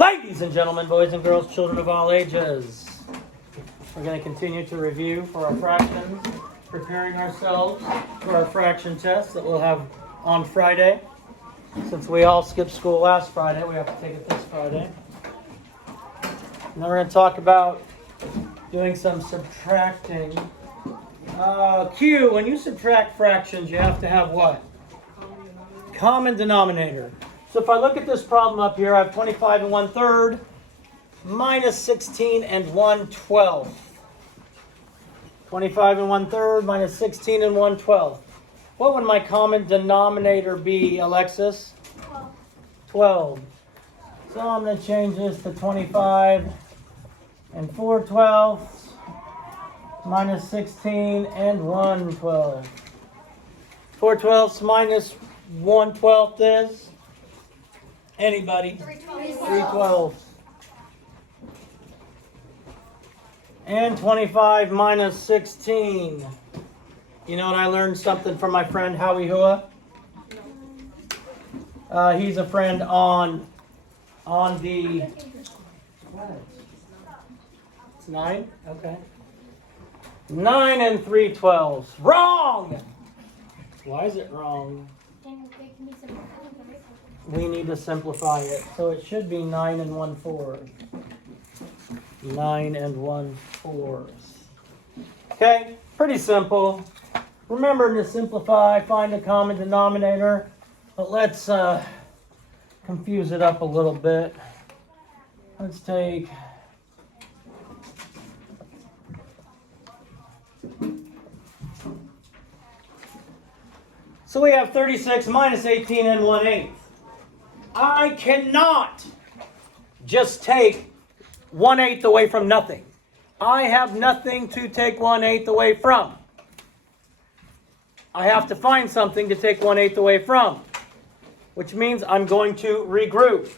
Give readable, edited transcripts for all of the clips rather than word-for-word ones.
Ladies and gentlemen, boys and girls, children of all ages, we're going to continue to review for our fractions, preparing ourselves for our fraction test that we'll have on Friday. Since we all skipped school last Friday, we have to take it this Friday. And then we're going to talk about doing some subtracting. Q, when you subtract fractions, you have to have what? Common denominator. So if I look at this problem up here, I have 25 and 1/3 minus 16 and 1/12. 25 and 1/3 minus 16 and 1/12. What would my common denominator be, Alexis? 12. So I'm going to change this to 25 and 4/12 minus 16 and 1/12. 4/12 minus 1/12 is? Anybody? 3/12. And 25 minus 16. You know what, I learned something from my friend Howie Hua. He's a friend on the... It's 9? Okay. 9 and 3/12. Wrong! Why is it wrong? We need to simplify it. So it should be 9 and 1/4. 9 and 1/4. Okay, pretty simple. Remember to simplify, find a common denominator. But let's confuse it up a little bit. Let's take... So we have 36 minus 18 and 1/8. I cannot just take 1/8 away from nothing. I have nothing to take 1/8 away from. I have to find something to take 1/8 away from, which means I'm going to regroup.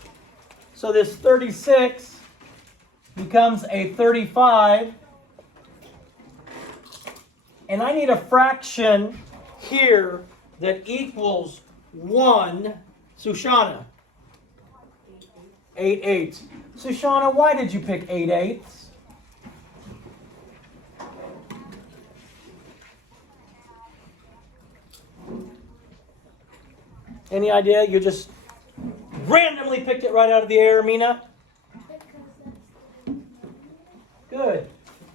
So this 36 becomes a 35, and I need a fraction here that equals 1. Sushana. 8/8. Sushana, why did you pick 8/8? Any idea? You just randomly picked it right out of the air, Mina? Good.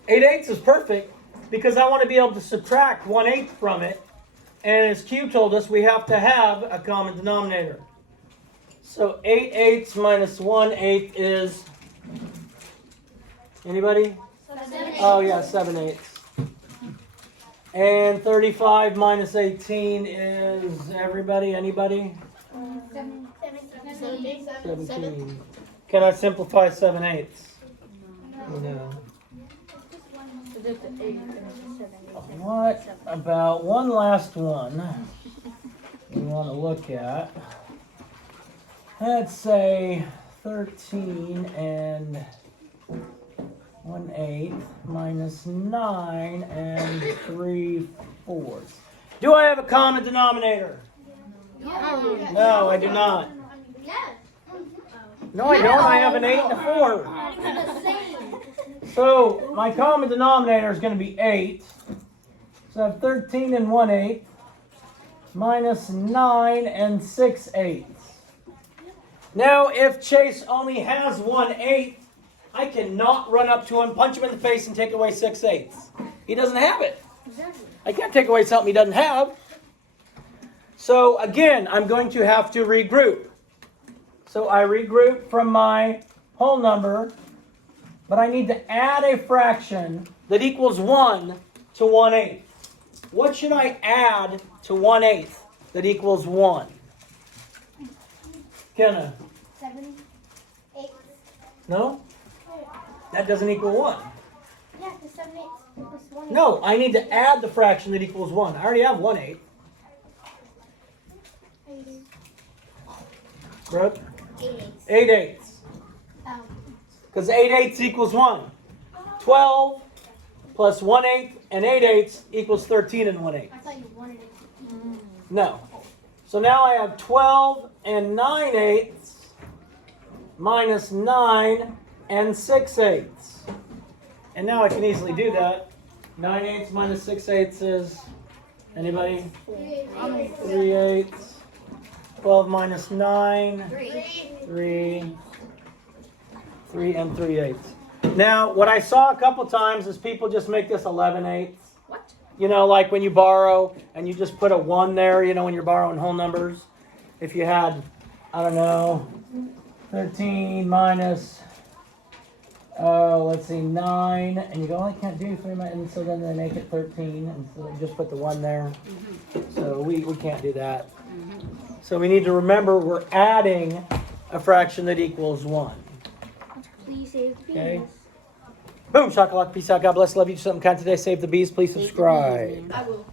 8/8 is perfect because I want to be able to subtract 1/8 from it. And as Q told us, we have to have a common denominator. So 8/8 minus 1/8 is, anybody? 7/8. Oh yeah, 7/8. And 35 minus 18 is, everybody, anybody? 17. Can I simplify 7/8? No. What about one last one we want to look at? Let's say 13 and 1/8 minus 9 and 3/4. Do I have a common denominator? No, I do not. No, I don't. I have an 8 and a 4. So my common denominator is going to be 8. So I have 13 and 1/8 minus 9 and 6/8. Now, if Chase only has 1/8, I cannot run up to him, punch him in the face, and take away 6/8. He doesn't have it. I can't take away something he doesn't have. So again, I'm going to have to regroup. So I regroup from my whole number, but I need to add a fraction that equals 1 to 1/8. What should I add to 1/8 that equals 1? Kenna? 7/8. No? That doesn't equal 1. Yeah, the 7/8 plus 1. No, I need to add the fraction that equals 1. I already have 1/8. Brooke? 8/8. 8/8. Because 8/8 equals 1. 12 plus 1/8 and 8/8 equals 13 and 1/8. I thought you wanted it. No. So now I have 12 and 9/8 minus 9 and 6/8. And now I can easily do that. 9/8 minus 6/8 is, anybody? 3/8. 12 minus 9. 3 and 3/8. Now, what I saw a couple times is people just make this 11/8. What? You know, like when you borrow and you just put a 1 there, you know, when you're borrowing whole numbers. If you had, I don't know, 13 minus, let's see, 9, and you go, I can't do 3 minus, and so then they make it 13, and so they just put the 1 there. So we can't do that. So we need to remember we're adding a fraction that equals 1. Please save the Okay. bees. Boom, shakalaka, peace out, God bless, love you, do something kind today, save the bees, please subscribe. I will.